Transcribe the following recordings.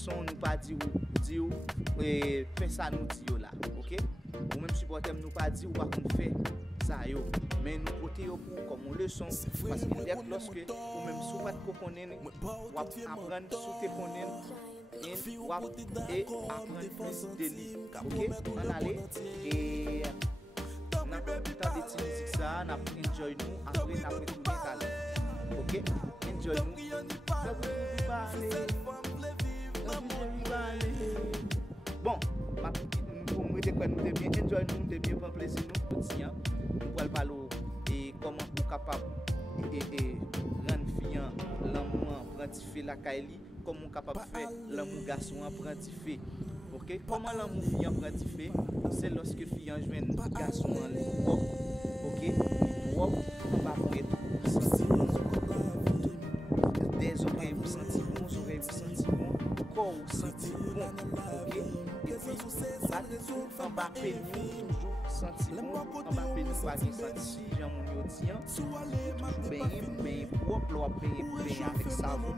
son nous pas dire fait ça nous dit là, OK? Ou même supporter nous pas dire ou pas qu'on fait ça yo, mais nous côté yo pour comme leçon parce que dès lorsque ou même sous pas de connaître ou apprendre sous tes connaître et apprendre plus de lui, OK? On aller et on a temps de musique ça, on a enjoy nous après on a retourner talent. OK? Enjoy nous. Bon, pour me dire que nous devons bien enjoy nous, devons bien plaisir nous aussi, hein. Nous pourrons parler et comment nous capable et rendre fille l'amour prantifier la Kaili, comment nous capable faire l'amour garçon prantifier. OK? Comment l'amour fille prantifier, c'est lorsque fille joint garçon en OK? Propre, on va pour des oreilles vous sentir bon, des oreilles vous sentir bon, corps vous sentir bon, OK? Et puis, pas de tout, on va payer toujours sentir bon, on va payer pas de sentir, j'en mon bien, bien propre, l'on payer bien avec savon,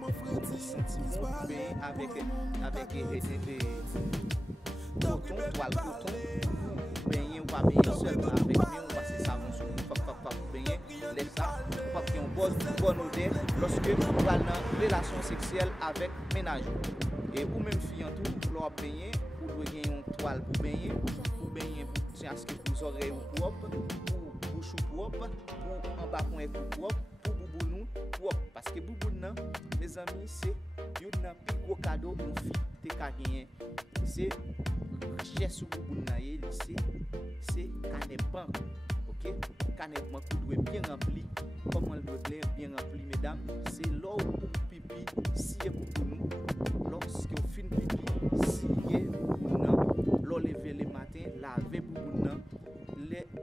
sentir bon, bien avec coton, toile coton, bien ou pas bien seulement avec bien, on va se savon sur bien, les ça, pas qu'on pose bonne odeur lorsque vous allez dans relation sexuelle avec ménage. Et ou même fille en tout, l'on baigner, ou doit gagner une toile pour baigner pour tiens ce que vous oreilles propre, pour bouche propre, pour en bas pour être propre, pour boubou nous propre parce que boubou nan, mes amis, c'est yon nan plus gros cadeau une fille te ka gagner. C'est richesse sur boubou nan c'est canet banque. OK? Canet banque doit bien rempli. Comment elle doit bien rempli mesdames, c'est l'eau pour pipi si pour nous. Lorsque vous finissez pipi, si vous l'eau lever le matin, laver pour nous, les ou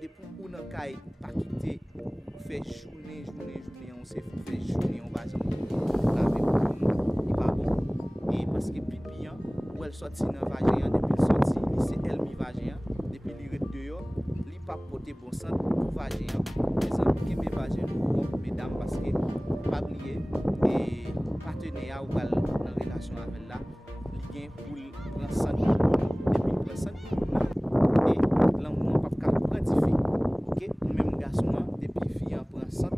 depuis ou nan kay pas quitter faire journée on se fait journée on va laver pour nous, il pas bon. Et parce que pipi ou elle sorti dans vagin depuis le sorti, c'est elle mi vagin depuis li ret dehors, li pas porter bon sang pour vagin. Les amis qui me vagin mesdames parce que pas oublier et partenaire ou dans relation avec là, li gen pour prendre sang depuis prendre sang et l'amour pas quantifier. OK? Ou même garçon depuis fille prend sang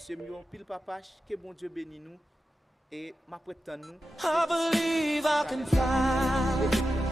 monsieur Mion, pile papache, que bon Dieu bénisse nous et m'apprête nous. I believe I can fly.